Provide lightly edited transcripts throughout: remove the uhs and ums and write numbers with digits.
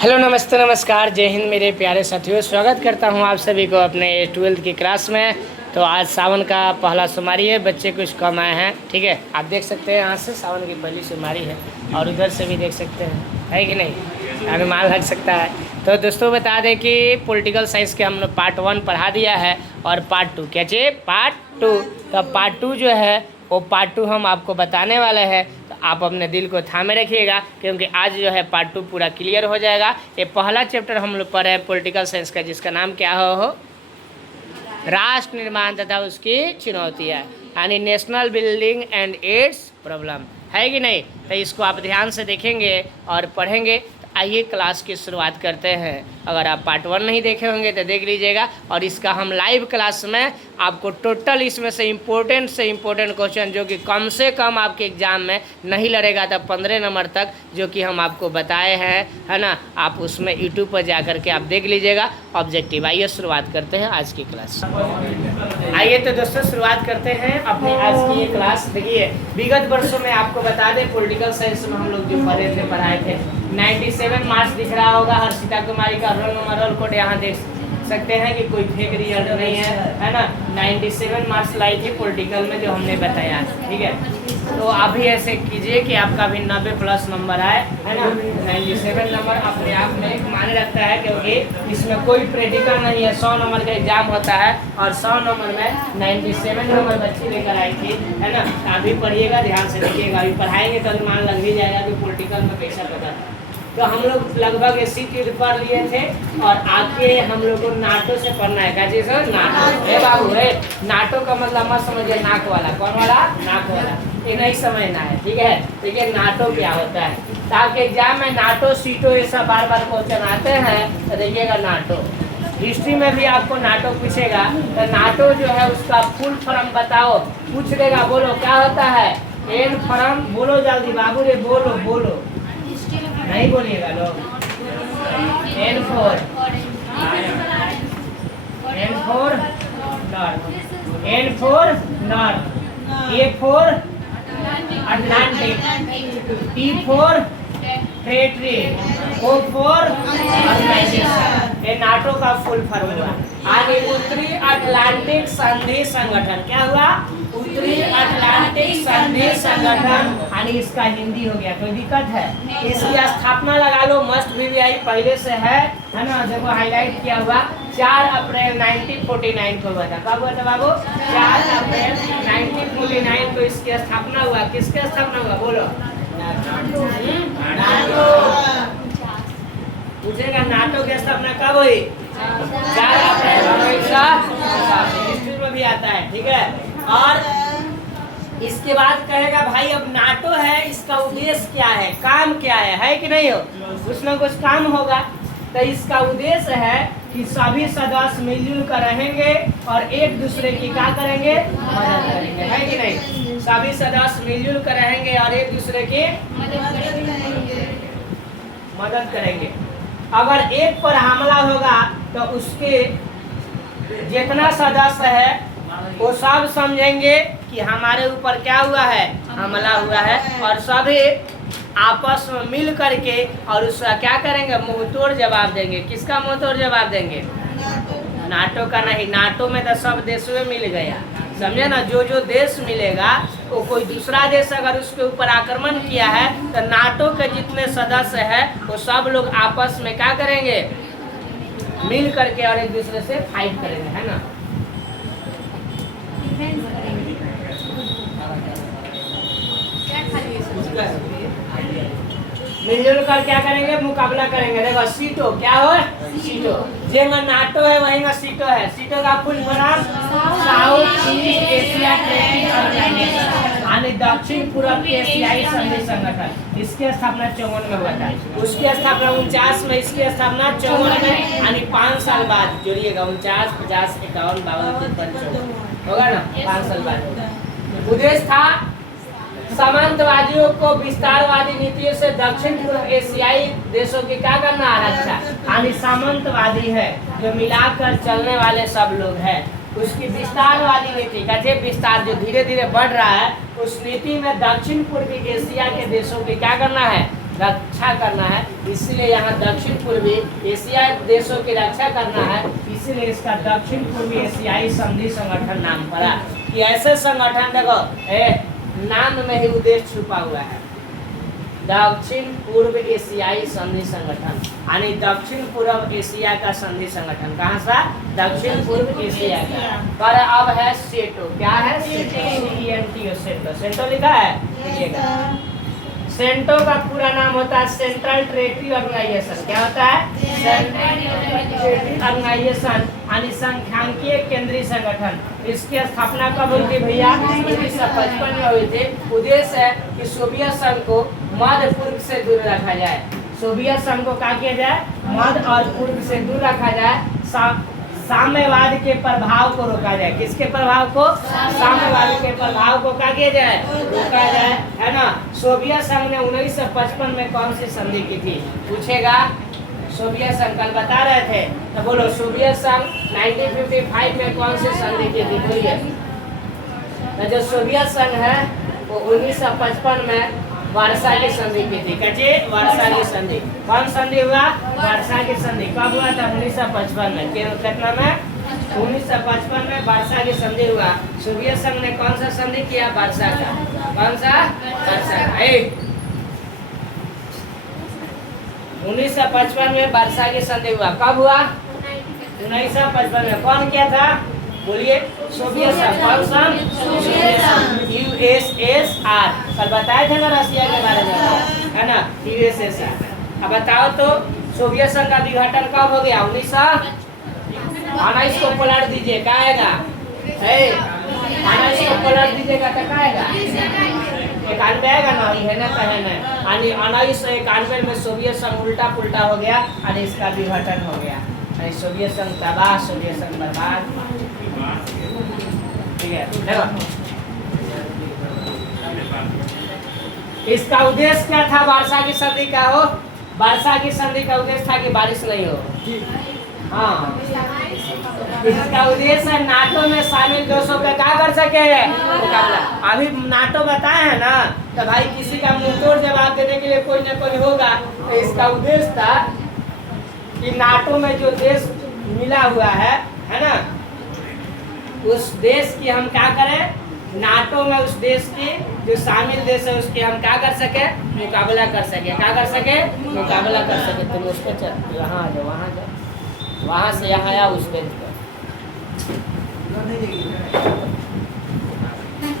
Hello नमस्ते नमस्कार जय हिंद मेरे प्यारे साथियों, स्वागत करता हूं आप सभी को अपने 12th की क्लास में। तो आज सावन का पहला सोमवारी है, बच्चे कुछ कम आए हैं, ठीक है। आप देख सकते हैं यहाँ से सावन की पहली सोमवारी है और उधर से भी देख सकते हैं, है कि नहीं, अनुमान लग सकता है। तो दोस्तों बता दें कि पॉलिटिकल साइंस के हमने पार्ट 1 पढ़ा दिया है और पार्ट 2 क्या चाहिए, पार्ट 2। तो पार्ट 2 जो है वो पार्ट 2 हम आपको बताने वाले हैं। तो आप अपने दिल को थामे रखिएगा क्योंकि आज जो है पार्ट 2 पूरा क्लियर हो जाएगा। ये पहला चैप्टर हम लोग पढ़े हैं पॉलिटिकल साइंस का, जिसका नाम क्या हो राष्ट्र निर्माण तथा उसकी चुनौतियाँ, यानी national building and it's problem, है कि नहीं। तो इसको आप ध्यान से देखेंगे और पढ़ेंगे। आइए क्लास की शुरुआत करते हैं। अगर आप पार्ट 1 नहीं देखे होंगे तो देख लीजिएगा, और इसका हम लाइव क्लास में आपको टोटल इसमें से इम्पोर्टेंट क्वेश्चन जो कि कम से कम आपके एग्जाम में नहीं लड़ेगा तब 15 नंबर तक, जो कि हम आपको बताए हैं, है ना। आप उसमें यूट्यूब पर जा करके आप देख लीजिएगा ऑब्जेक्टिव। आइए शुरुआत करते हैं आज की क्लास। आइए तो दोस्तों शुरुआत करते हैं अपनी आज की ये क्लास। देखिए विगत वर्षों में आपको बता दें पॉलिटिकल साइंस में हम लोग जो पढ़ाए थे 97 मार्क्स दिख रहा होगा। हर्षिता कुमारी का रोल नंबर रोल कोड यहाँ देख सकते हैं कि कोई फेक रिजल्ट नहीं है ना। 97 मार्क्स लाई थी पॉलिटिकल में जो हमने बताया, ठीक है। तो आप भी ऐसे कीजिए कि आपका भी 90 प्लस नंबर आए, है ना। 97 नंबर अपने आप में एक मायने रखता है क्योंकि इसमें कोई प्रैक्टिकल नहीं है। 100 नंबर का एग्जाम होता है और 100 नंबर में 97 नंबर बच्ची लेकर आई थी, है ना। अभी पढ़िएगा, ध्यान से देखिएगा, अभी पढ़ाएंगे तो अनुमान लग भी जाएगा कि पॉलिटिकल में कैसा पता। तो हम लोग लगभग 80 की पढ़ लिए थे और आगे हम लोग को नाटो से पढ़ना है। क्या चीज है, नाटो। हे बाबू है, नाटो का मतलब मत समझिए नाक वाला, कौन वाला, नाक वाला, ये नहीं समझना है, ठीक है। देखिए नाटो क्या होता है, ताकि एग्जाम में नाटो सीटो ये सब बार बार क्वेश्चन आते हैं तो देखिएगा नाटो। हिस्ट्री में भी आपको नाटो पूछेगा तो नाटो जो है उसका फुल फॉर्म बताओ, पूछ लेगा, बोलो क्या होता है। एन फॉर्म बोलो जल्दी बाबू रे, बोलो नहीं बोलिएगा लोग। N for north, A for Atlantic, T for territory, O for organization। ये नाटो का फुल फॉर्म हुआ। आगे उत्तरी अटलांटिक संधि संगठन, क्या हुआ, उत्तरी अटलांटिक संधि संगठन, यानी इसका हिंदी हो गया। कोई दिक्कत है, इसकी स्थापना लगा लो, मस्ट भी आई पहले से है ना। देखो हाईलाइट किया हुआ 4 अप्रैल 1949 को हुआ था। कब हुआ था बाबू, 4 अप्रैल 1949 को इसकी स्थापना हुआ। किसकी स्थापना हुआ बोलो, नाटो। पूछेगा नाटो की स्थापना कब हुई, 4 अप्रैल 1949, हिस्ट्री में भी आता है, ठीक है। और इसके बाद कहेगा भाई अब नाटो है, इसका उद्देश्य क्या है, काम क्या है कि नहीं हो, कुछ ना कुछ काम होगा। तो इसका उद्देश्य है कि सभी सदस्य मिलजुल कर रहेंगे और एक दूसरे की क्या करेंगे, मदद करेंगे, है कि नहीं। सभी सदस्य मिलजुल कर रहेंगे और एक दूसरे की मदद करेंगे। अगर एक पर हमला होगा तो उसके जितना सदस्य है वो सब समझेंगे कि हमारे ऊपर क्या हुआ है, हमला हुआ है, और सभी आपस में मिल करके और उसका क्या करेंगे, मुंहतोड़ जवाब देंगे। किसका मुंहतोड़ जवाब देंगे, नाटो का नहीं। नाटो में तो सब देशों में मिल गया, समझे ना। जो देश मिलेगा वो कोई दूसरा देश अगर उसके ऊपर आक्रमण किया है तो नाटो के जितने सदस्य हैं वो सब लोग आपस में क्या करेंगे, मिल करके और एक दूसरे से फाइट करेंगे, है ना। मिलजुल कर क्या करेंगे, मुकाबला करेंगे। देखो सीटो क्या हो, सीटो जेंगा नाटो है वहीं का सीटो है। सीटो का full form South East Asia trading organisation, यानी दक्षिण पूर्व एशियाई संधि संगठन। इसकी स्थापना 54 में हुआ था, उसकी स्थापना 49 में, इसकी स्थापना 54 में, यानी 5 साल बाद जोड़िएगा। 49, 50, 51, 52, 53 होगा ना, 5 साल बाद। उद्देश्य था सामंतवादियों को विस्तारवादी नीतियों से दक्षिण पूर्व एशियाई देशों की क्या करना, रक्षा। यानी सामंतवादी है जो मिलाकर चलने वाले सब लोग हैं, उसकी विस्तारवादी नीति का विस्तार जो धीरे धीरे बढ़ रहा है, उस नीति में दक्षिण पूर्वी एशिया के देशों की क्या करना है, रक्षा करना है, इसलिए यहाँ दक्षिण पूर्वी एशियाई देशों की रक्षा करना है, इसीलिए इसका दक्षिण पूर्वी एशियाई संधि संगठन नाम पड़ा। कि ऐसे संगठन देखो नाम में ही उद्देश्य छुपा हुआ है, दक्षिण पूर्व एशियाई संधि संगठन, यानी दक्षिण पूर्व एशिया का संधि संगठन। कहाँ सा? दक्षिण पूर्व एशिया का। पर अब है सेटो। क्या है? सेटो। सेटो, सेटो लिखा है, देखिएगा। सेंटो का पूरा नाम होता है सेंट्रल टेरिटरी ऑर्गेनाइजेशन। क्या होता है? सेंट्रल टेरिटरी ऑर्गेनाइजेशन, यानी संख्यांकीय केंद्रीय संगठन। इसकी स्थापना कब हुई थी भैया? 1955 में हुई थी। उद्देश्य है कि सोवियत संघ को मध्य पूर्व से दूर रखा जाए। सोवियत संघ को क्या किया जाए? मध्य और पूर्व से दूर रखा जाए। साम्यवाद के प्रभाव को रोका जाए। किसके प्रभाव को? साम्यवाद के प्रभाव को क्या किया जाए? रोका जाए, है ना। सोवियत संघ ने 1955 में कौन सी संधि की थी? पूछेगा। सोवियत संघ कल बता रहे थे, तो बोलो सोवियत संघ 1955 में कौन सी संधि की थी? बोलिए। तो जो सोवियत संघ है वो 1955 में वर्षा की संधि की थी। कहे वर्षा की संधि। कौन संधि हुआ? वर्षा की संधि। कब हुआ था? 1955 में। कितना में? 1955 में वर्षा की संधि हुआ। सोवियत संघ ने कौन सा संधि किया? वर्षा का। कौन सा? वर्षा का। 1955 में वर्षा की संधि हुआ। कब हुआ? 1955 में। कौन किया था? बोलिए। सोवियत संघ। कौन संघ? USSR। कल बताए थे ना रशिया के बारे में, है ना, USSR। अब बताओ तो सोवियत संघ का विघटन कब हो गया? 1919 को पलट दीजिए, क्या आएगा? 19 को पलट दीजिएगा तो क्या आएगा? 91 आएगा ना, है ना, कहे ना। यानी 1991 में सोवियत संघ उल्टा पुल्टा हो गया और इसका विघटन हो गया। सोवियत संघ तबाह, सोवियत संघ बर्बाद। ठीक है, देखो इसका उद्देश्य क्या था? वर्षा की संधि का हो। वर्षा की संधि का उद्देश्य था कि बारिश नहीं हो। हाँ, इसका उद्देश्य है नाटो में शामिल देशों का क्या कर सके मुकाबला। अभी नाटो बताए हैं ना, तो भाई किसी का मुंहतोड़ जवाब देने के लिए कोई ना कोई होगा। तो इसका उद्देश्य था कि नाटो में जो देश मिला हुआ है ना, उस देश की हम क्या करें? नाटो में उस देश की जो शामिल देश है उसके हम क्या कर सके? मुकाबला कर सके। क्या कर सके? मुकाबला कर सके। तुम उस पर चल, यहाँ आ जाओ, वहाँ जाओ, वहाँ से यहाँ आया उस बेंच पर।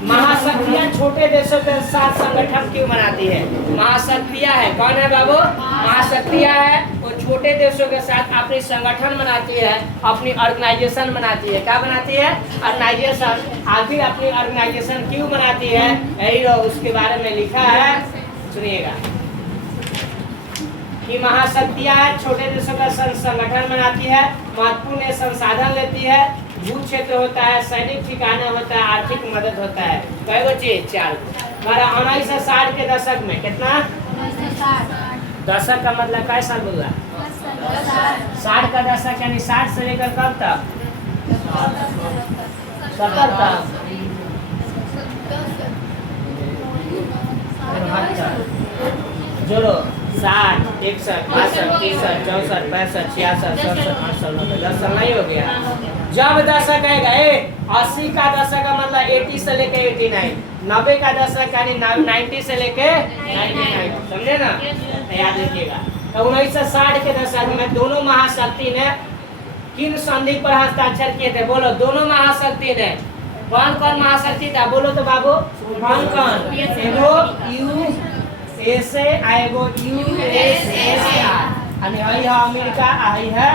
महाशक्तियाँ छोटे देशों के साथ संगठन क्यों बनाती है? महाशक्तियाँ है, कौन है बाबू? महाशक्तियाँ है, वो छोटे देशों के साथ अपनी संगठन बनाती है, अपनी ऑर्गेनाइजेशन बनाती है। क्या बनाती है? ऑर्गेनाइजेशन। आखिर अपनी ऑर्गेनाइजेशन क्यों बनाती है? यही उसके बारे में लिखा है, सुनिएगा। कि महाशक्तियाँ छोटे देशों का संगठन बनाती है, महत्वपूर्ण संसाधन लेती है, भू क्षेत्र होता है, सैनिक ठिकाना होता है, आर्थिक मदद होता है। कई गो चीज? 4। 1960 के दशक में कितना? दशक का मतलब क्या साल बोला? 60 का दशक, यानी 60 से लेकर कब तक? 70 तक। जोड़ो 60, 61, 62, 63, 64, 65, 66, 67, 68, 69, 10 साल नहीं हो गया? जब दशक आएगा 80 का दशक का मतलब 80 से लेके 89, 90 का दशक यानी 90 से लेके 99, समझे ना? याद रखिएगा। तो 1960 के दशक में दोनों महाशक्ति ने किन संधि पर हस्ताक्षर किए थे? बोलो। दोनों महाशक्ति ने कौन कौन महाशक्ति था? बोलो तो बाबू, कौन कौन? एगो USA, एगो USSR, अमेरिका, आई है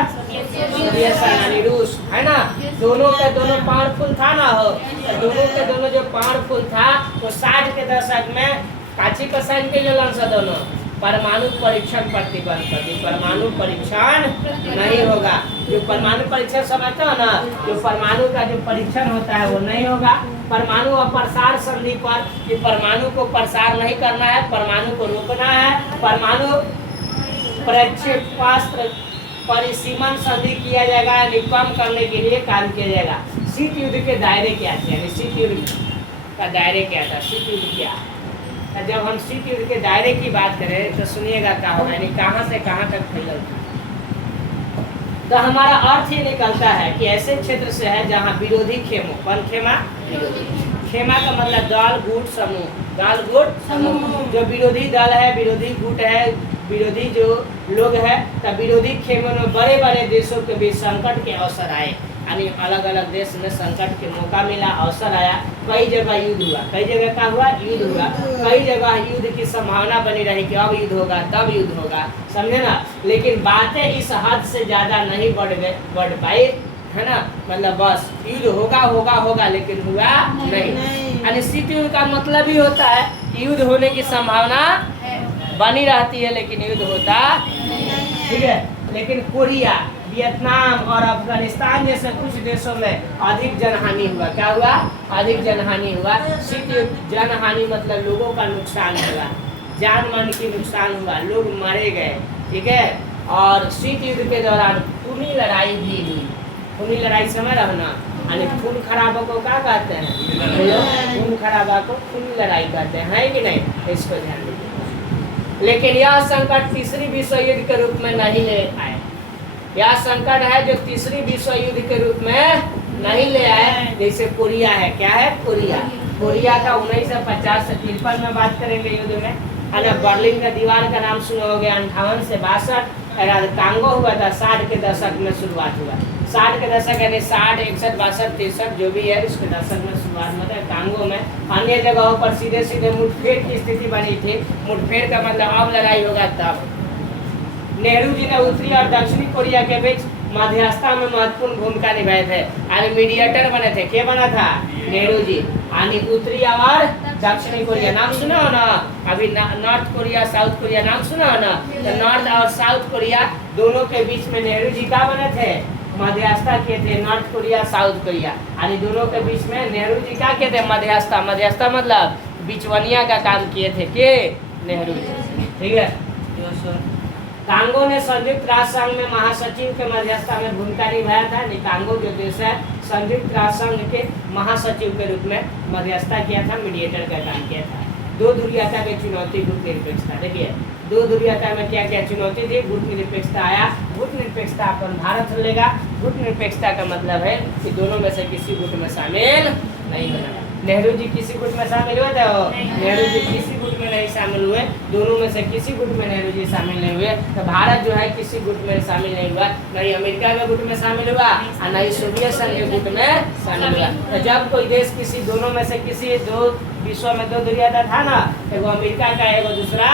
यानी रूस, है ना। दोनों के दोनों पावरफुल था ना हो, तो दोनों के दोनों जो पावरफुल था वो 60 के दशक में काची को साइन के लिए सा दोनों परमाणु परीक्षण प्रतिबंध कर दी। परमाणु परीक्षण नहीं होगा। जो परमाणु परीक्षण समझते हो ना, जो परमाणु का जो परीक्षण होता है वो नहीं होगा। परमाणु अप्रसार संधि पर कि परमाणु को प्रसार नहीं करना है, परमाणु को रोकना है। परमाणु प्रक्षेपास्त्र परिसीमन संधि किया जाएगा, यानी कम करने के लिए काम किया जाएगा। शीत युद्ध के दायरे क्या थे? यानी शीत युद्ध का दायरे क्या था? शीत युद्ध क्या? जब हम शीत युद्ध के दायरे की बात करें तो सुनिएगा क्या होगा, यानी कहाँ से कहाँ तक फैलल था। तो हमारा अर्थ ये निकलता है कि ऐसे क्षेत्र से है जहाँ विरोधी खेमों, कौन खेमा, विरोधी खेमा का मतलब दल गुट समूह, दल गुट समूह, जो विरोधी दल है, विरोधी गुट है, विरोधी जो लोग है, तब विरोधी खेमों में बड़े बड़े देशों के बीच संकट के अवसर आए, यानी अलग अलग देश में संकट के मौका मिला, अवसर आया। कई जगह युद्ध हुआ, कई जगह क्या हुआ, युद्ध हुआ, कई जगह युद्ध की संभावना बनी रही कि अब युद्ध होगा, तब युद्ध होगा, समझे ना। लेकिन बातें इस हद से ज्यादा नहीं बढ़ पाई, है ना, मतलब बस युद्ध होगा होगा होगा, लेकिन हुआ नहीं। यानी शीत युद्ध का मतलब ही होता है कि युद्ध होने की संभावना बनी रहती है लेकिन युद्ध होता, ठीक है। लेकिन कोरिया, वियतनाम और अफगानिस्तान जैसे कुछ देशों में अधिक जनहानि हुआ। क्या हुआ, अधिक जनहानि हुआ। शीत युद्ध, जनहानि मतलब लोगों का नुकसान हुआ, जान माल की नुकसान हुआ, लोग मारे गए, ठीक है। और शीत युद्ध के दौरान खूनी लड़ाई भी हुई। खूनी लड़ाई समझ रहे ना, यानी खून खराबा को क्या कहते हैं, खून खराबा को खूनी लड़ाई कहते हैं कि नहीं, इसको ध्यान दीजिए। लेकिन यह संकट तीसरी विश्व युद्ध के रूप में नहीं ले आए। यह संकट है जो तीसरी विश्व युद्ध के रूप में नहीं ले आए। जैसे कोरिया है, क्या है, कोरिया, कोरिया का 1950 से 53 में बात करेंगे युद्ध में, है ना। बर्लिन का दीवार का नाम सुना हो गया, 58 से 62। कांगो हुआ था 60 के दशक में शुरुआत हुआ, 60 के दशक यानी 60, 61, 62, 63 जो भी है, इसके दशक में शुरुआत होता है कांगो में। अन्य जगहों पर सीधे सीधे मुठभेड़ की स्थिति बनी थी। मुठभेड़ का मतलब अब लड़ाई होगा तब। नेहरू जी ने उत्तरी और दक्षिणी कोरिया के बीच मध्यस्थता में महत्वपूर्ण भूमिका निभाए थे, यानी मीडिएटर बने थे। क्या बना था, नेहरू जी। यानी उत्तरी और दक्षिणी कोरिया नाम सुना हो ना, अभी नॉर्थ कोरिया साउथ कोरिया नाम सुना हो ना, तो नॉर्थ और साउथ कोरिया दोनों के बीच में नेहरू जी क्या बने थे, मध्यस्थता किए थे। नॉर्थ कोरिया साउथ कोरिया, यानी दोनों के बीच में नेहरू जी क्या किए थे, मध्यस्थता। मध्यस्थता मतलब बिचवनिया का काम किए थे के नेहरू जी, ठीक है। कांगो ने संयुक्त राष्ट्र संघ में महासचिव के मध्यस्थता में भूमिका निभाया था। कांगो जो देश है, संयुक्त राष्ट्र संघ के महासचिव के रूप में मध्यस्थता किया था, मीडिएटर का काम किया था। दो ध्रुवीयता में चुनौती, गुट निरपेक्षता। देखिए दो ध्रुवीयता में क्या क्या चुनौती थी, गुट निरपेक्षता आया। गुट निरपेक्षता अपन भारत लेगा। गुट निरपेक्षता का मतलब है कि दोनों में से किसी गुट में शामिल नहीं होना। नेहरू जी किसी गुट में शामिल हुए थे, नेहरू जी किसी गुट में नहीं शामिल हुए। दोनों में से किसी गुट में नेहरू जी शामिल नहीं हुए। तो भारत जो है किसी गुट में शामिल नहीं हुआ, नहीं अमेरिका के गुट में शामिल हुआ और नहीं सोवियत संघ के गुट में शामिल हुआ। तो जब कोई देश किसी दोनों में से किसी दो विश्व में दो ध्रुवीयता था ना, एगो अमेरिका का, एगो दूसरा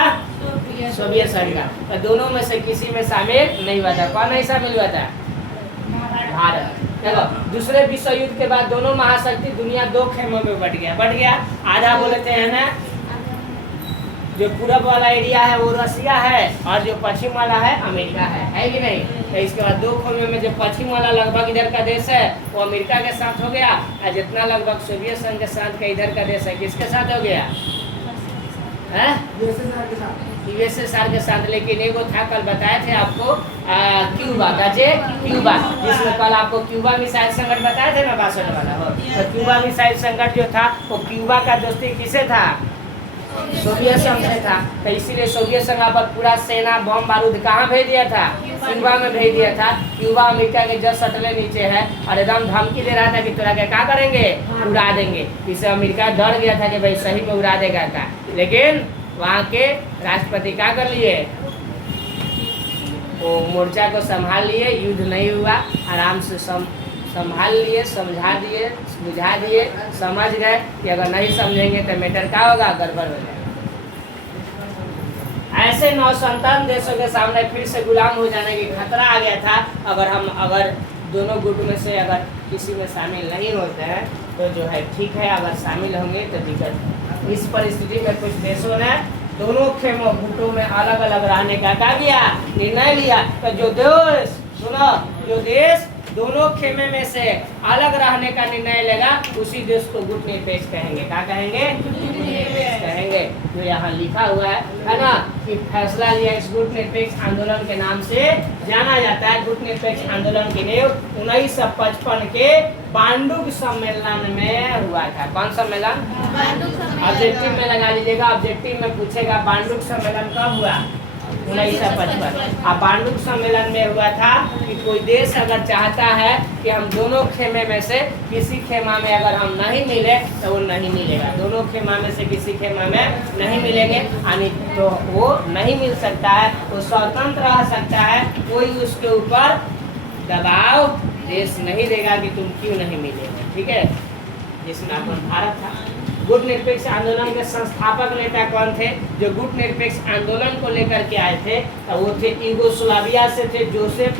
सोवियत संघ का, तो दोनों में से किसी में शामिल नहीं हुआ था। कौन नहीं शामिल हुआ था, भारत। देखो दूसरे विश्व युद्ध के बाद दोनों महाशक्ति दुनिया दो खेमों में बढ़ गया। आधा बोलते हैं ना, जो पूरब वाला एरिया है वो रसिया है और जो पश्चिम वाला है अमेरिका है कि नहीं। तो इसके बाद दो खेमों में जो पश्चिम वाला लगभग इधर का देश है वो अमेरिका के साथ हो गया, और जितना लगभग सोवियत संघ के साथ का इधर का देश है किसके साथ हो गया, यूएसएसआर के साथ। लेकिन एगो था, कल बताए थे आपको, क्यूबा, क्यूबा, जिसमें कल आपको क्यूबा मिसाइल संकट बताए थे ना, 62 वाला हो। तो क्यूबा मिसाइल संकट जो था वो क्यूबा का दोस्ती किसे था, सोवियत संघ से था। तो इसीलिए सोवियत संघ पर पूरा सेना बम बारूद कहाँ भेज दिया था, क्यूबा में भेज दिया था। क्यूबा अमेरिका के जस्ट सटले नीचे है और एकदम धमकी दे रहा था कि तोरा क्या करेंगे, उड़ा देंगे। इससे अमेरिका डर गया था कि भाई सही में उड़ा देगा का। लेकिन वहाँ के राष्ट्रपति क्या कर लिए, वो मोर्चा को संभाल लिए, युद्ध नहीं हुआ, आराम से संभाल लिए, समझा दिए, बुझा दिए, समझ गए कि अगर नहीं समझेंगे तो मैटर क्या होगा, गड़बड़ हो जाएगा। ऐसे नौसंतान देशों के सामने फिर से गुलाम हो जाने की खतरा आ गया था। अगर दोनों गुट में से अगर किसी में शामिल नहीं होते हैं तो जो है ठीक है, अगर शामिल होंगे तो दिक्कत। इस परिस्थिति में कुछ देशों ने दोनों खेमों गुटों में अलग अलग रहने का क्या किया, निर्णय लिया। तो जो देश दोनों खेमे में से अलग रहने का निर्णय लेगा उसी देश को गुट निरपेक्ष कहेंगे। क्या कहेंगे, कहेंगे। है जो यहाँ लिखा हुआ है ना, कि फैसला लिया इस गुट निरपेक्ष आंदोलन के नाम से जाना जाता है। गुट निरपेक्ष आंदोलन की नींव 1955 के बांडुक सम्मेलन में हुआ था। कौन सम्मेलन? ऑब्जेक्टिव में लगा लीजिएगा, ऑब्जेक्टिव में पूछेगा बांडुक सम्मेलन कब हुआ? 1955। अब बांडुक सम्मेलन में हुआ था कि कोई देश अगर चाहता है कि हम दोनों खेमे में से किसी खेमा में अगर हम नहीं मिले तो वो नहीं मिलेगा, दोनों खेमा में से किसी खेमा में नहीं मिलेंगे यानी तो वो नहीं मिल सकता है, वो स्वतंत्र रह सकता है, कोई उसके ऊपर दबाव देश नहीं देगा कि तुम क्यों नहीं मिलेगा। ठीक है, जिसमें अपन भारत था। गुट निरपेक्ष आंदोलन के संस्थापक नेता कौन थे? जो गुट निरपेक्ष आंदोलन को लेकर के आए थे तो वो थे यूगोस्लाविया से थे जोसेफ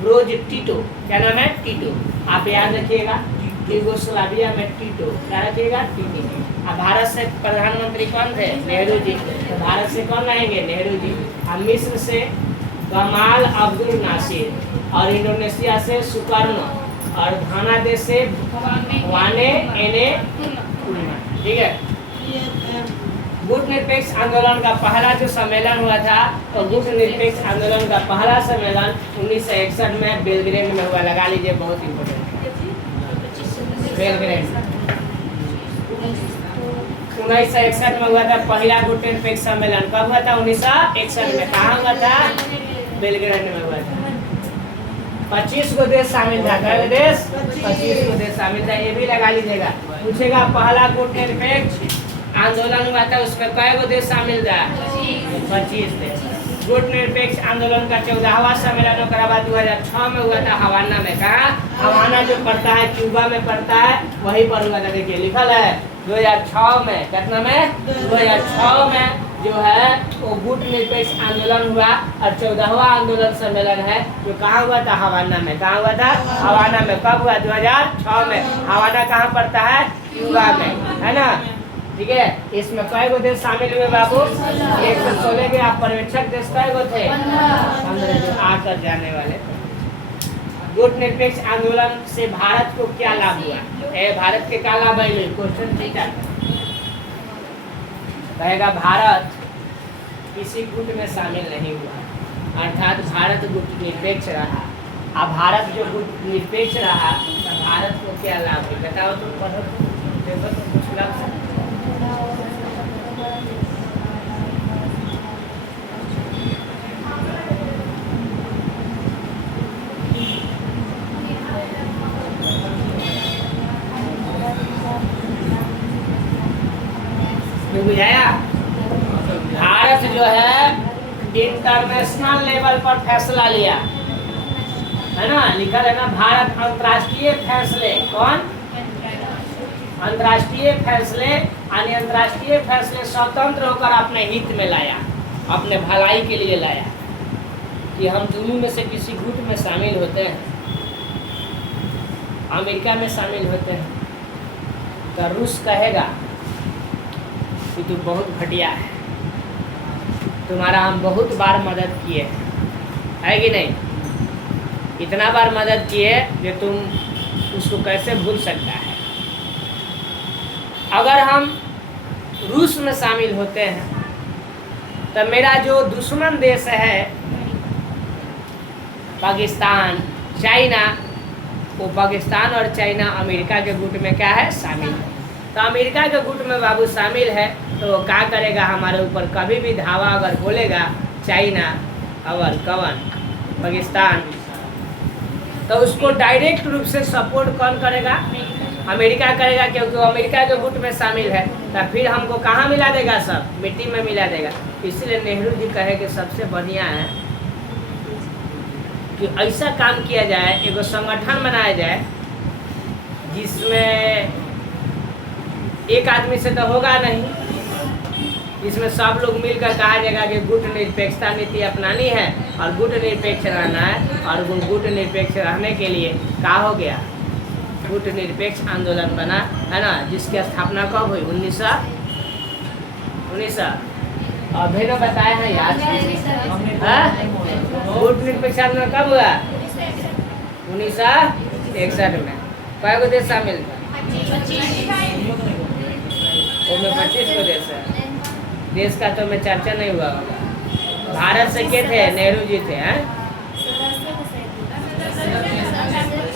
ब्रोज टिटो। क्या नाम है? टिटो। आप याद रखिएगा, यूगोस्लाविया में टिटो। क्या रखिएगा? टिटो। अब भारत से प्रधानमंत्री कौन थे? नेहरू जी। तो भारत से कौन रहेंगे? नेहरू जी। अब मिस्र से गमाल अब्दुल नासिर और इंडोनेशिया से सुकर्णो और घाना देश से वाने एने। ठीक है, गुट निरपेक्ष आंदोलन का पहला जो सम्मेलन हुआ था तो गुट निरपेक्ष आंदोलन का पहला सम्मेलन 1961 में बेलग्रेड में हुआ। लगा लीजिए, बहुत इम्पोर्टेंट। बेलग्रेड 1961 में हुआ था पहला गुट निरपेक्ष सम्मेलन। कब हुआ था? 1961 में। कहाँ हुआ था? बेलग्रेड में हुआ था। 25 को देश शामिल था। कई देश? 25 को देश शामिल था। ये भी लगा लीजिएगा, पूछेगा पहला गुट निरपेक्ष आंदोलन हुआ था उसमें कई गो देश शामिल था? 25 देश। गुट निरपेक्ष आंदोलन का 14वां सम्मेलन ओकरा बाद 2006 में हुआ था हवाना में। कहा? हवाना जो पड़ता है क्यूबा में पड़ता है, वहीं पर हुआ था। देखिए लिखल है 2006 में। कितना में? 2006 में जो है वो गुट निरपेक्ष आंदोलन हुआ और 14वां आंदोलन सम्मेलन है जो कहाँ हुआ था? हवाना में। कहाँ हुआ था? हवाना में। कब हुआ? 2006 में। हवाना कहाँ पड़ता है? क्यूबा में, है ना। ठीक है, इसमें कई गो देश शामिल हुए बाबू? 116 के। आप पर्यवेक्षक देश कई गो थे? 15 जो आकर जाने वाले। गुट निरपेक्ष आंदोलन से भारत को क्या लाभ हुआ? भारत के क्या लाभ है? क्वेश्चन पूछा कहेगा भारत किसी गुट में शामिल नहीं हुआ, अर्थात भारत गुट निरपेक्ष रहा। अब भारत जो गुट निरपेक्ष रहा तो भारत को क्या लाभ है? बताओ तुम, पढ़ो देखो तो कुछ लाभ है। बुझाया? भारत जो है इंटरनेशनल लेवल पर फैसला लिया, है ना। लिखा है ना, भारत अंतर्राष्ट्रीय फैसले। कौन? अंतर्राष्ट्रीय फैसले यानी अंतर्राष्ट्रीय फैसले स्वतंत्र होकर अपने हित में लाया, अपने भलाई के लिए लाया कि हम दोनों में से किसी गुट में शामिल होते हैं। अमेरिका में शामिल होते हैं तो रूस कहेगा कि तू बहुत घटिया है, तुम्हारा हम बहुत बार मदद किए है कि नहीं? इतना बार मदद किए कि तुम उसको कैसे भूल सकता है। अगर हम रूस में शामिल होते हैं तो मेरा जो दुश्मन देश है पाकिस्तान, चाइना, वो पाकिस्तान और चाइना अमेरिका के गुट में क्या है? शामिल है। तो अमेरिका के गुट में बाबू शामिल है तो वो क्या करेगा? हमारे ऊपर कभी भी धावा अगर बोलेगा चाइना और कवन पाकिस्तान तो उसको डायरेक्ट रूप से सपोर्ट कौन करेगा? अमेरिका करेगा, क्योंकि वो अमेरिका के गुट में शामिल है। तो फिर हमको कहाँ मिला देगा? सब मिट्टी में मिला देगा। इसलिए नेहरू जी कहे कि सबसे बढ़िया है कि ऐसा काम किया जाए, एगो संगठन बनाया जाए जिसमें एक आदमी से तो होगा नहीं, जिसमें सब लोग मिलकर कहा जाएगा कि गुट निरपेक्षता नीति अपनानी है और गुट निरपेक्ष रहना है। और वो गुट निरपेक्ष रहने के लिए क्या हो गया? गुट निरपेक्ष आंदोलन बना, है ना, जिसकी स्थापना कब हुई? 19 अभी तो बताए हैं याद। गुट निरपेक्ष आंदोलन कब हुआ? 1961 में। कई गो देश शामिल था? उसमें 25 को देश है। देश का तो मैं चर्चा नहीं हुआ होगा। भारत से के थे? नेहरू जी थे। हैं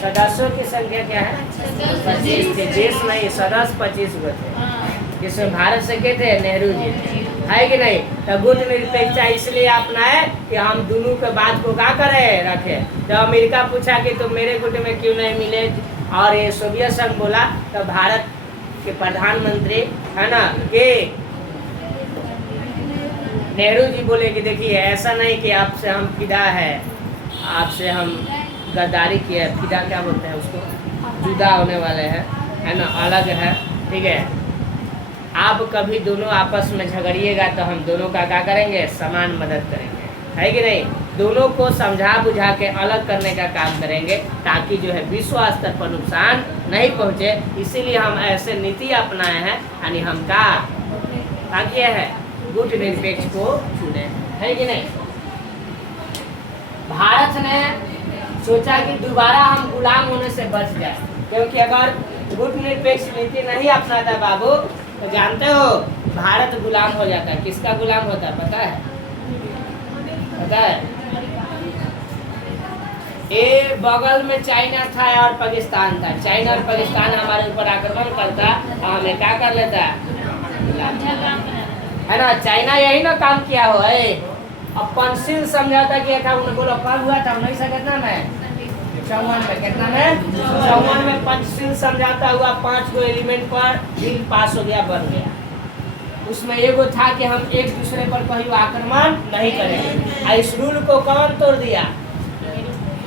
सदस्यों की संख्या क्या है? 25 थे। देश नहीं, सदस्य 25 गो थे, जिसमें भारत से के थे? नेहरू जी थे। है कि नहीं? तो गुट निरपेक्षता इसलिए अपनाए कि हम दोनों के बात को क्या करें, रखे। जब अमेरिका पूछा कि तुम मेरे गुट में क्यों नहीं मिले, और ये सोवियत संघ बोला, तो भारत के प्रधानमंत्री है ना कि नेहरू जी बोले कि देखिए ऐसा नहीं कि आपसे हम फिदा है, आपसे हम गद्दारी किया है। फिदा क्या बोलते हैं उसको? जुदा होने वाले हैं, है ना, अलग है। ठीक है, आप कभी दोनों आपस में झगड़िएगा तो हम दोनों का क्या करेंगे? समान मदद करेंगे, है कि नहीं? दोनों को समझा बुझा के अलग करने का काम करेंगे, ताकि जो है विश्व स्तर पर नुकसान नहीं पहुंचे। इसीलिए हम ऐसे नीति अपनाए हैं, यानी हम का ताकि है गुट निरपेक्ष को चुने, है कि नहीं? भारत ने सोचा कि दोबारा हम गुलाम होने से बच जाए, क्योंकि अगर गुट निरपेक्ष नीति नहीं अपनाता बाबू, तो जानते हो भारत गुलाम हो जाता है। किसका गुलाम होता है पता है? पता है? ये बगल में चाइना था और पाकिस्तान था। चाइना और पाकिस्तान हमारे ऊपर आक्रमण करता और हमें क्या कर लेता है ना? चाइना यही ना काम किया हो है। अब पंचशील समझौता किया था, उन्हें बोलो कब हुआ था? 1954 में। 54 में पंचशील समझौता हुआ। 5 गो एलिमेंट पर बिल पास हो गया, बन गया। उसमें एगो था कि हम एक दूसरे पर कहीं आक्रमण नहीं करेंगे। इस रूल को कौन तोड़ दिया?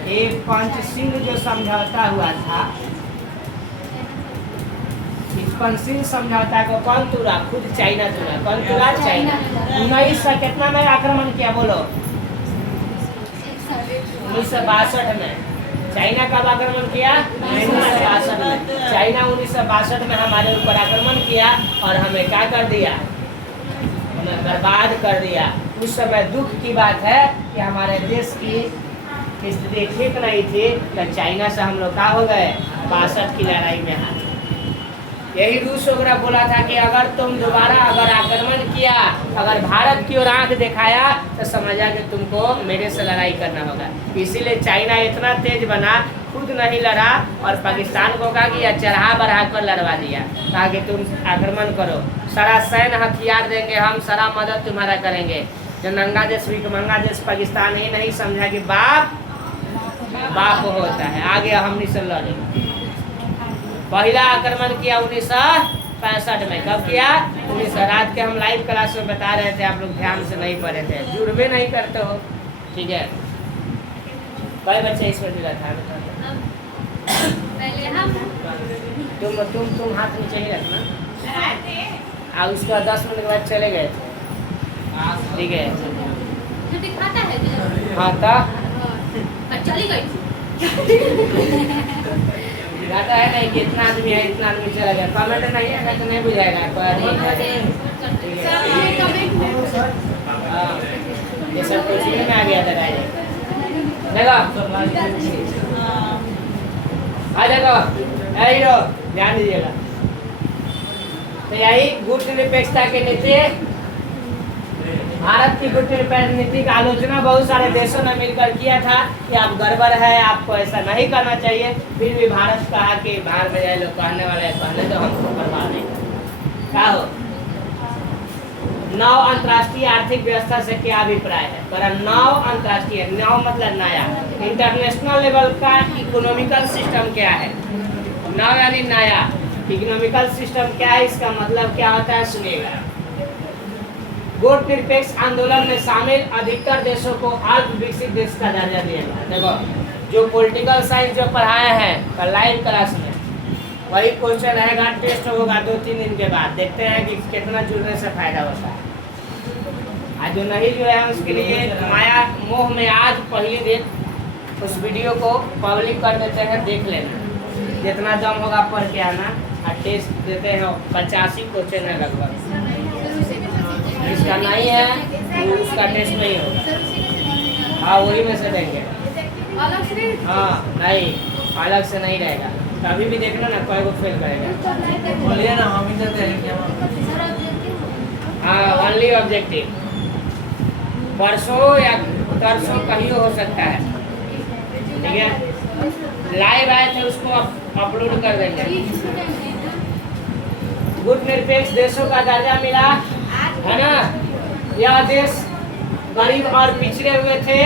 ये पंचशील जो समझौता हुआ था, इस पंचशील समझौता को कौन तोड़ा? खुद चाइना तोड़ा। कौन तोड़ा? चाइना। 1900 कितना में आक्रमण किया बोलो? 1962 में। चाइना कब आक्रमण किया? 1962 में। चाइना 1962 में हमारे ऊपर आक्रमण किया और हमें क्या कर दिया? हमें बर्बाद कर दिया। उस समय दुख की बात है कि हमारे देश की स्थिति ठीक नहीं थी, तो चाइना से हम लोग क्या हो गए? 62 की लड़ाई में हार। यही रूस वगैरह बोला था कि अगर तुम दोबारा अगर आक्रमण किया, अगर भारत की ओर आंख दिखाया, तो समझा कि तुमको मेरे से लड़ाई करना होगा। इसीलिए चाइना इतना तेज बना, खुद नहीं लड़ा और पाकिस्तान को कहा कि चढ़ा बढ़ा कर लड़वा दिया। कहा कि तुम आक्रमण करो, सारा सैन्य हथियार देंगे, हम सारा मदद तुम्हारा करेंगे। जो नंगा देश भिखमंगा देश पाकिस्तान ही नहीं समझा कि बाप बाप होता है, आगे हमने से लड़ेंगे। पहला आक्रमण किया 1965 में। कब किया? 1900। रात के हम लाइव क्लास में बता रहे थे, आप लोग ध्यान से नहीं पढ़े थे, जुड़वे नहीं करते हो। ठीक है, कई बच्चे इसमें जुड़ा था? तुम हाथ नीचे ही रखना। और उसका 10 मिनट के बाद चले गए थे। ठीक है, हाँ था चली गई दिखाता है नहीं कि इतना आदमी है, इतना आदमी चला गया। कमेंट नहीं है तो नहीं बुझाएगा। ये सब कुछ में आ गया था डायरेक्ट। देखो आ देखो हीरो, ध्यान दीजिएगा। तो यही गुट निरपेक्षता के नीति, भारत की गुट निरपेक्ष नीति का आलोचना बहुत सारे देशों ने मिलकर किया था कि आप गड़बड़ है, आपको ऐसा नहीं करना चाहिए। फिर भी भारत कहा कि बाहर में जाए लोग कहने वाले कहने तो हमको परवाह नहीं। क्या हो? 9 अंतर्राष्ट्रीय आर्थिक व्यवस्था से क्या अभिप्राय है? पर 9 अंतर्राष्ट्रीय, 9 मतलब नया, इंटरनेशनल लेवल का इकोनॉमिकल सिस्टम क्या है? 9 यानी नया। इकोनॉमिकल सिस्टम क्या है? इसका मतलब क्या होता है सुनिएगा। गुट निरपेक्ष आंदोलन में शामिल अधिकतर देशों को अल्प विकसित देश का दर्जा दिया गया। देखो जो पॉलिटिकल साइंस जो पढ़ाए हैं लाइव क्लास में, वही क्वेश्चन रहेगा, टेस्ट होगा 2-3 दिन के बाद। देखते हैं कि कितना जुड़ने से फायदा होता है। आज जो नहीं जुड़े हैं उसके लिए माया मोह में आज पहली दिन उस वीडियो को पब्लिक कर देते हैं, देख लेना। जितना दम होगा पढ़ के आना। और टेस्ट देते हैं 85 क्वेश्चन है लगभग। जिसका नहीं है वो उसका टेस्ट नहीं होगा। हाँ वही में से देंगे। हाँ नहीं अलग से नहीं रहेगा। कभी भी देखना ना कोई को फेल करेगा। बोलिए ना हम इधर देखेंगे। हाँ ओनली ऑब्जेक्टिव, परसों या तरसों कहीं हो सकता है, ठीक है। लाइव आए थे उसको अपलोड कर देंगे। गुट निरपेक्ष देशों का दर्जा मिला है ना। यह देश गरीब और पिछड़े हुए थे,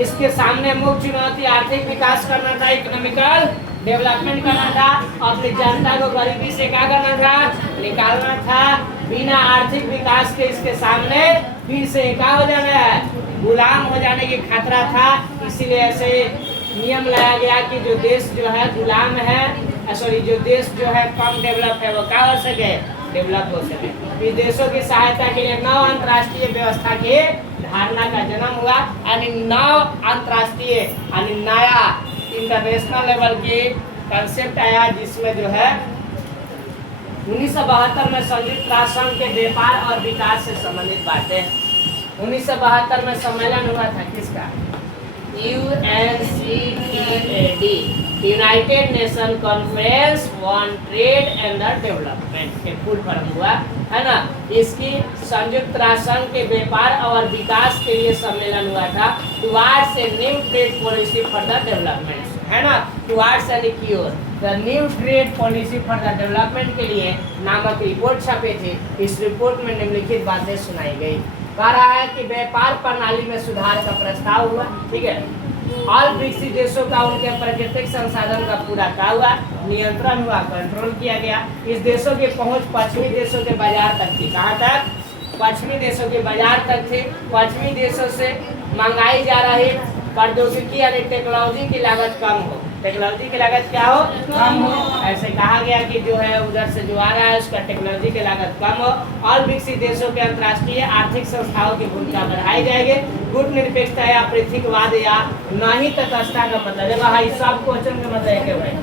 इसके सामने मुख्य चुनौती आर्थिक विकास करना था, इकोनॉमिकल डेवलपमेंट करना था, अपनी जनता को गरीबी से क्या करना था, निकालना था। बिना आर्थिक विकास के इसके सामने फिर से क्या हो जाना है, गुलाम हो जाने की खतरा था। इसीलिए ऐसे नियम लाया गया कि जो देश जो है गुलाम है, सॉरी जो देश जो है कम डेवलप है वो क्या हो सके, डेवलप हो सके। इस देशों की सहायता के लिए नव अंतर्राष्ट्रीय व्यवस्था की धारणा का जन्म हुआ, यानी नव अंतर्राष्ट्रीय यानी नया इंटरनेशनल लेवल की कंसेप्ट आया, जिसमें जो है 1972 में संयुक्त राष्ट्र संघ के व्यापार और विकास से संबंधित बातें। 1972 में सम्मेलन हुआ था किसका, UNCTAD, United nation conference on trade and development के फुल फॉर्म हुआ है ना। इसकी संयुक्त राष्ट्र संघ के व्यापार और विकास के लिए सम्मेलन हुआ था, towards a new trade policy for the development, है ना। टुवार्ड्स यानी की ओर, the new trade policy for the development के लिए नामक रिपोर्ट छपी थी। इस रिपोर्ट में निम्नलिखित बातें सुनाई गई। कह रहा है कि व्यापार प्रणाली में सुधार का प्रस्ताव हुआ, ठीक है। ऑल विकसित देशों का उनके प्राकृतिक संसाधन का पूरा क्या हुआ, नियंत्रण हुआ, कंट्रोल किया गया। इस देशों की पहुंच पश्चिमी देशों के बाजार तक थी। कहाँ तक, पश्चिमी देशों के बाजार तक थी। पश्चिमी देशों से मंगाई जा रही प्रौद्योगिकी यानी टेक्नोलॉजी की लागत कम हो, टेक्नोलॉजी की लागत क्या हो, कम हो। ऐसे कहा गया कि जो है उधर से जो आ रहा है उसका टेक्नोलॉजी की लागत कम हो। और विकसित देशों के अंतर्राष्ट्रीय आर्थिक संस्थाओं की भूमिका बढ़ाई जाएगी। गुट निरपेक्षता या पृथकवाद या नहीं तटस्थता का मतलब है भाई, सब क्वेश्चन का मतलब है कि भाई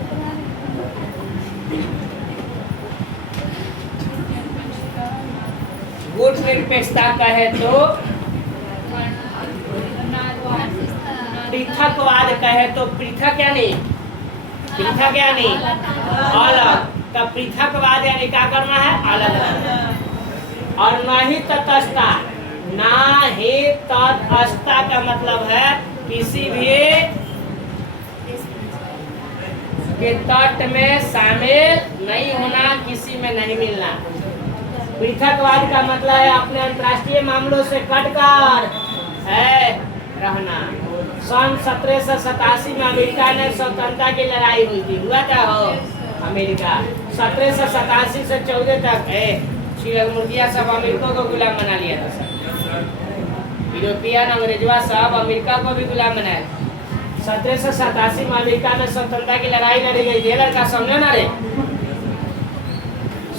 गुट निरपेक्षता कहे तो, पृथकवाद कहे तो पृथक यानी, पृथक यानी अलग, तो पृथकवाद यानी क्या करना है, अलग रहना। और नहीं तटस्थता, ना ही तटस्थता का मतलब है किसी भी के तट में शामिल नहीं होना, किसी में नहीं मिलना। पृथकवाद का मतलब है अपने अंतर्राष्ट्रीय मामलों से कटकर है रहना। सन 1787 में अमेरिका ने स्वतंत्रता की लड़ाई हुई थी, हुआ क्या हो, अमेरिका 1787 से 14 तक मुर्गिया सब अमेरिका को गुलाम बना लिया था। यूरोपियन अंग्रेजवा सब अमेरिका को भी गुलाम बनाया। 1787 में अमेरिका में स्वतंत्रता की लड़ाई लड़ी गई थी, लड़का समझे ना रे।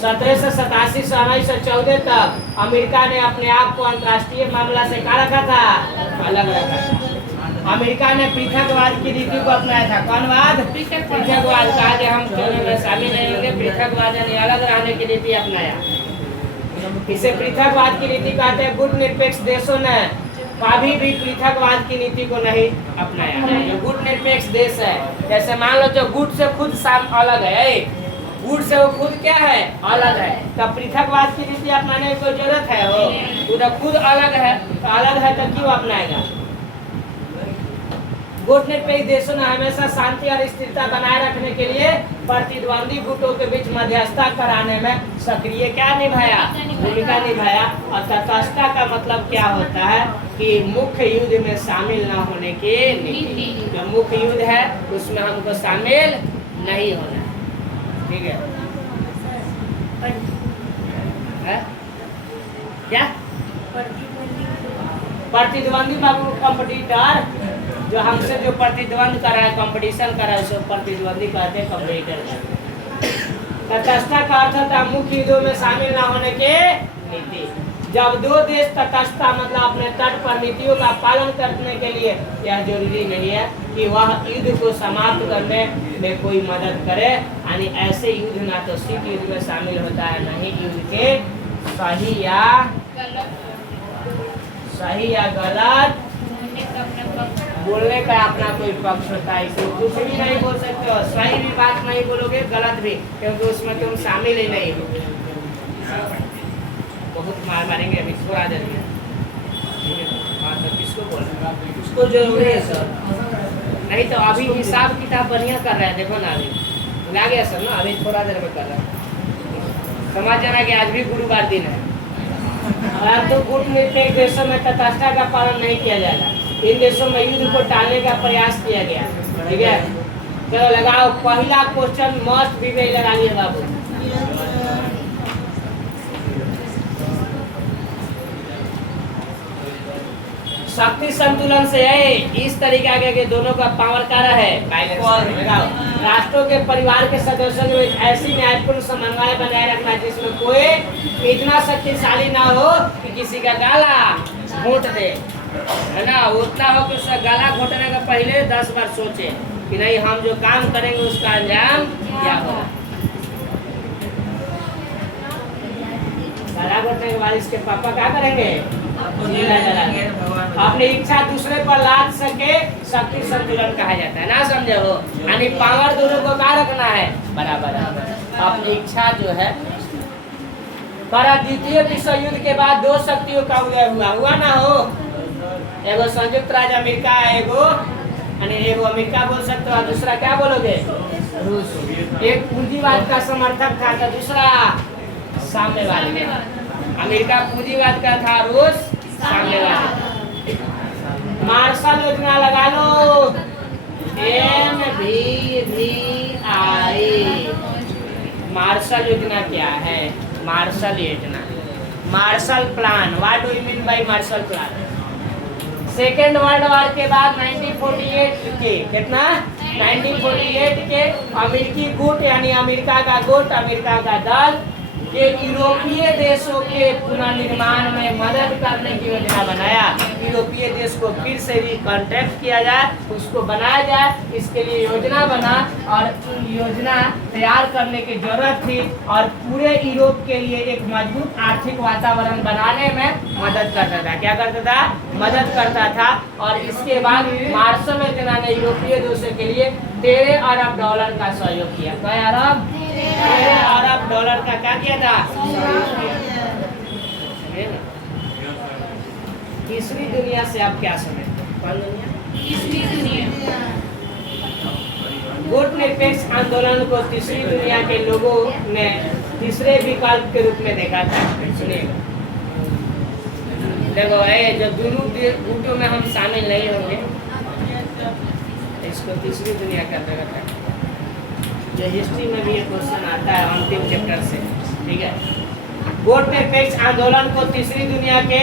1787 से 1914 तक अमेरिका ने अपने आप को अंतर्राष्ट्रीय मामला से क्या रखा था, अलग रखा था। अमेरिका ने पृथकवाद की नीति को अपनाया था। कौन वाद, पृथकवाद। कहा कि हम चुनाव में शामिल नहीं होंगे, पृथकवाद यानी अलग रहने की नीति अपनाया। इसे पृथकवाद की नीति कहते हैं। गुट निरपेक्ष देशों ने कभी भी पृथकवाद की नीति को नहीं अपनाया। जो गुट निरपेक्ष देश है, जैसे मान लो जो गुट से खुद अलग है, गुट से वो खुद क्या है, अलग है, तो पृथकवाद की नीति अपनाने की कोई जरूरत है हो, वो तो खुद अलग है, तो अलग है तो क्यों अपनाएगा। गुट निरपेक्ष देशों ने हमेशा शांति और स्थिरता बनाए रखने के लिए प्रतिद्वंदी गुटों के बीच मध्यस्थता कराने में सक्रिय क्या निभाया, भूमिका निभाया। और तटस्थता का मतलब क्या होता है कि मुख्य युद्ध में शामिल न होने की नीति। जो मुख्य युद्ध है उसमें हमको शामिल नहीं होना, ठीक है। क्या प्रतिद्वंदी बाबू, कॉम्पिटिटर, जो हमसे जो प्रतिद्वंद कर रहा है, कंपटीशन कर रहा है, उसको प्रतिद्वंदी कहते हैं, कॉम्पिटिटर। तटस्थता का अर्थ होता है मुख्य युद्धों में शामिल न होने के नीति। जब दो देश तटस्थता मतलब अपने तट पर नीतियों का पालन करने के लिए, यह जरूरी नहीं है कि वह युद्ध को समाप्त करने में कोई मदद करे। यानी ऐसे युद्ध ना तो शीत युद्ध में शामिल होता है, न ही युद्ध के सही या गलत बोलने का अपना कोई पक्ष होता है। इसमें कुछ भी नहीं बोल सकते हो, सही भी बात नहीं बोलोगे, गलत भी, क्योंकि उसमें तुम शामिल ही नहीं हो। बहुत मार मारेंगे अभी, थोड़ा देर में, ठीक है। हाँ तो किसको बोल रहे हैं, उसको जरूरी है सर, नहीं तो अभी हिसाब किताब बढ़िया कर रहे हैं, देखो ना अभी ला गया सर ना, अभी थोड़ा देर में कर रहा है। समझ जाना कि आज भी गुरुवार दिन है, और तो गुट निरपेक्ष देशों में तटस्थता का पालन नहीं किया जाएगा। इन देशों में युद्ध को टालने का प्रयास किया गया, ठीक है। चलो लगाओ, पहला क्वेश्चन मस्ट भी नहीं लगा लिए बाबू। शक्ति संतुलन से है, इस तरीके के दोनों का पावर कार्य है। लगाओ, राष्ट्रों के परिवार के सदस्यों के बीच ऐसी न्यायपूर्ण समन्वय बनाए रखना जिसमें कोई इतना शक्तिशाली ना हो कि किसी का गाला घोट दे, है ना, उतना हो कि उसका गला घोटने का पहले 10 बार सोचे कि नहीं हम जो काम करेंगे उसका अंजाम क्या होगा। गला घोटने के बाद इसके पापा क्या करेंगे, अपनी इच्छा दूसरे पर लाद सके, शक्ति संतुलन कहा जाता है ना, समझे हो। यानी पावर दोनों को क्या रखना है, बराबर। अपनी इच्छा जो है, पर द्वितीय विश्व युद्ध के बाद दो शक्तियों का उदय हुआ ना हो, एगो संयुक्त राज्य अमेरिका, एगो अमेरिका बोल सकते हो, दूसरा क्या बोलोगे, रूस। एक पूंजीवाद का समर्थक था तो दूसरा साम्यवादी। अमेरिका पूंजीवाद का था, रूस साम्यवादी। मार्शल योजना लगा लो, MVVI। मार्शल योजना क्या है, मार्शल योजना, Marshall plan. What do you mean by Marshall plan. Second world war के बाद 1948 के, कितना 1948 के अमेरिकी गुट यानी अमेरिका का गुट, अमेरिका का दल के यूरोपीय देशों के पुनर्निर्माण में मदद करने की योजना बनाया। यूरोपीय देश को फिर से रिकॉन्ट्रैक्ट किया जाए, उसको बनाया जाए, इसके लिए योजना बना, और योजना तैयार करने की जरूरत थी, और पूरे यूरोप के लिए एक मजबूत आर्थिक वातावरण बनाने में मदद करता था। क्या करता था, मदद करता था। और इसके बाद मार्शल योजना ने यूरोपीय देशों के लिए $13 अरब का सहयोग किया। क्या अरब, $13 अरब का क्या किया था, तीसरी दुनिया से आप क्या समझते हैं, कौन दुनिया, तीसरी दुनिया। गुट निरपेक्ष आंदोलन को तीसरी दुनिया के लोगों ने तीसरे विकल्प के रूप में देखा था। सुनिएगा, देखो जो दोनों गुटों में हम शामिल नहीं होंगे, इसको तीसरी दुनिया का देखा था। जो हिस्ट्री में भी ये क्वेश्चन आता है अंतिम चैप्टर से, ठीक है। गुट निरपेक्ष आंदोलन को तीसरी दुनिया के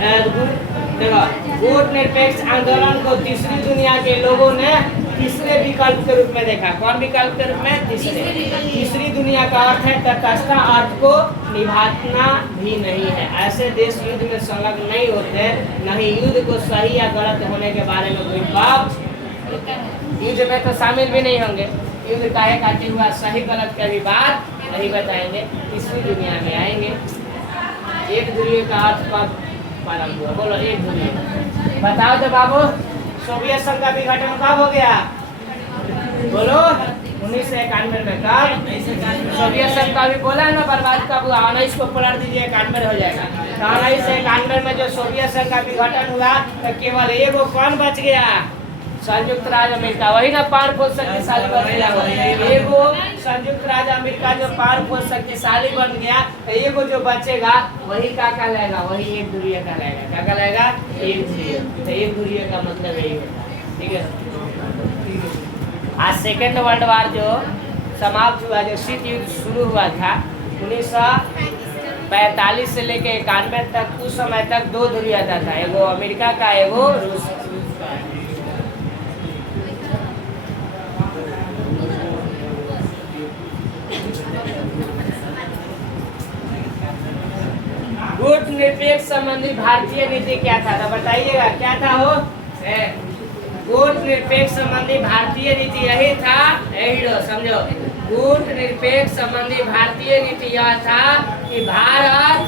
देखो, गुट निरपेक्ष आंदोलन को तीसरी दुनिया के लोगों ने तीसरे विकल्प के रूप में देखा। कौन विकल्प के रूप में, तीसरी दुनिया का अर्थ है तटस्थता, अर्थ को निभाना भी नहीं है। ऐसे देश युद्ध में संलग्न नहीं होते, नहीं युद्ध को सही या गलत होने के बारे में कोई बात, युद्ध में तो शामिल भी नहीं होंगे, युद्ध काहे खातिर हुआ, सही गलत का भी बात नहीं बताएंगे, तीसरी दुनिया में आएंगे। एक ध्रुवीय का अर्थ कब प्रारंभ हुआ, बोलो एक ध्रुवीय, बताओ तो बाबू। सोवियत संघ का विघटन कब हो गया, बोलो 1991 में। कब, सोवियत संघ का भी बोला है ना, बर्बाद कब हुआ, 19 को पलट दीजिए 91 हो जाएगा। तो 1991 में जो सोवियत संघ का विघटन हुआ तो केवल एगो कौन बच गया, संयुक्त राज्य अमेरिका। वही ना पावरफुल शक्तिशाली बन गया, एगो संयुक्त राज्य अमेरिका जो पावरफुल शक्तिशाली बन गया, तो एगो जो बचेगा वही क्या कहलाएगा, वही एक ध्रुवीय कहलाएगा। क्या कहलाएगा, एक ध्रुवीय। तो एक ध्रुवीय का मतलब यही होता है, ठीक है। आज सेकेंड वर्ल्ड वार जो समाप्त हुआ, जो शीत युद्ध शुरू हुआ था 1945 से लेके 91 तक, उस समय तक दो ध्रुवीयता था, एगो अमेरिका का, एगो रूस। गुट निरपेक्ष संबंधी भारतीय नीति क्या था, तो बताइएगा क्या था हो। गुट निरपेक्ष संबंधी भारतीय नीति यही था, यही समझो। गुट निरपेक्ष संबंधी भारतीय नीति यह था कि भारत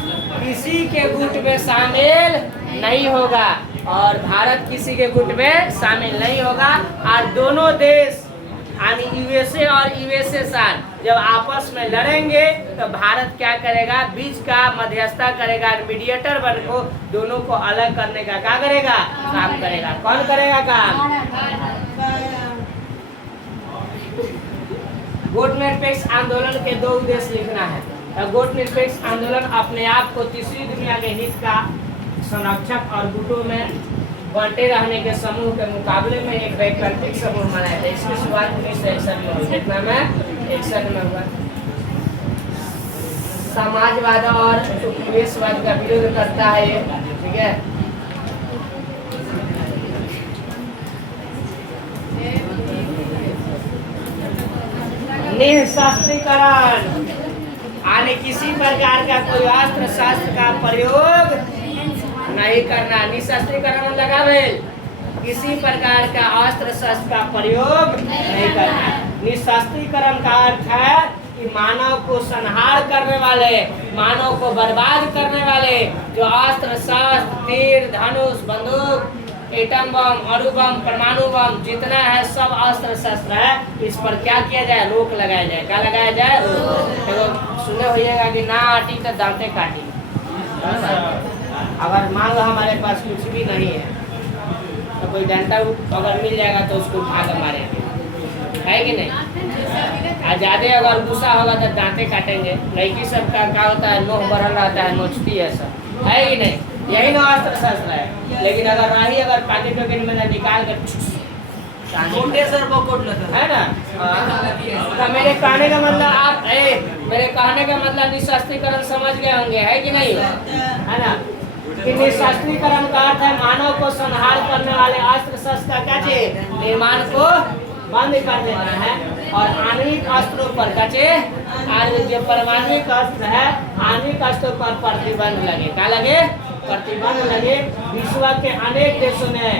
किसी के गुट में शामिल नहीं होगा, और भारत किसी के गुट में शामिल नहीं होगा, और दोनों देश यानी यूएसए और यूएसएसआर जब आपस में लड़ेंगे तो भारत क्या करेगा, बीच का मध्यस्थता करेगा, मीडिएटर बन को दोनों को अलग करने का क्या करेगा, काम करेगा। कौन करेगा काम? गुट निरपेक्ष आंदोलन के 2 उद्देश्य लिखना है। तो गुट निरपेक्ष आंदोलन अपने आप को तीसरी दुनिया के हित का संरक्षक और गुटों में बंटे रहने के समूह के मुकाबले में एक वैकल्पिक समूह बनाया था। इसकी शुरुआत 1961 में हुई। कितना में? 61 में हुआ। समाजवाद और उपनिवेशवाद का विरोध करता है ये, ठीक है। निःशस्त्रीकरण यानी किसी प्रकार का कोई अस्त्र शस्त्र का प्रयोग नहीं करना। निःशस्त्रीकरण लगा भेल, किसी प्रकार का अस्त्र शस्त्र का प्रयोग नहीं करना। निःशस्त्रीकरण का अर्थ है कि मानव को संहार करने वाले, मानव को बर्बाद करने वाले जो अस्त्र शस्त्र, तीर, धनुष, बंदूक, एटम बम, अणु बम, परमाणु बम जितना है सब अस्त्र शस्त्र है, इस पर क्या किया जाए, रोक लगाया जाए। क्या लगाया जाए? रोक। सुने होइएगा कि ना आटी तो दांते काटी। अगर मान लो हमारे पास कुछ भी नहीं है तो कोई डंडा अगर मिल जाएगा तो उसको उठा कर मारेंगे, है कि नहीं? और ज्यादा अगर गुस्सा होगा तो दांते काटेंगे। लड़की सब का क्या होता है, नोह बढ़ल रहता है, नोचती है सब, है कि नहीं? यही ना अस्त्र शस्त्र है। लेकिन अगर रही अगर पाकिट वगैरह में निकाल कर है ना, तो मेरे कहने का मतलब आप मेरे कहने का मतलब निःशस्त्रीकरण समझ गए होंगे, है कि नहीं? है ना कि निःशस्त्रीकरण का अर्थ है मानव को संहार करने वाले अस्त्र शस्त्र का क्या चीज निर्माण को बंद कर देना है और आणविक अस्त्रों पर क्या चीज जो परमाणु अस्त्र है आणविक अस्त्रों पर प्रतिबंध लगे। क्या लगे? प्रतिबंध लगे। विश्व के अनेक देशों ने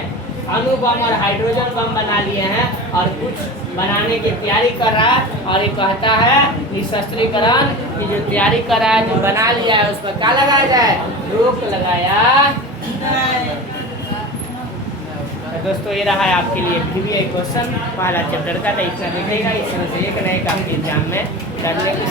अणु बम और हाइड्रोजन बम बना लिए हैं और कुछ बनाने की तैयारी कर रहा है। और ये कहता है निःशस्त्रीकरण की जो तैयारी कर रहा है, जो बना लिया है, उस पर क्या लगाया जाए? रोक लगाया। तो दोस्तों ये रहा है आपके लिए प्रीवियस क्वेश्चन, पहला चैप्टर का। तो इतना दिखेगा, इसमें से एक नए का एग्जाम में करने की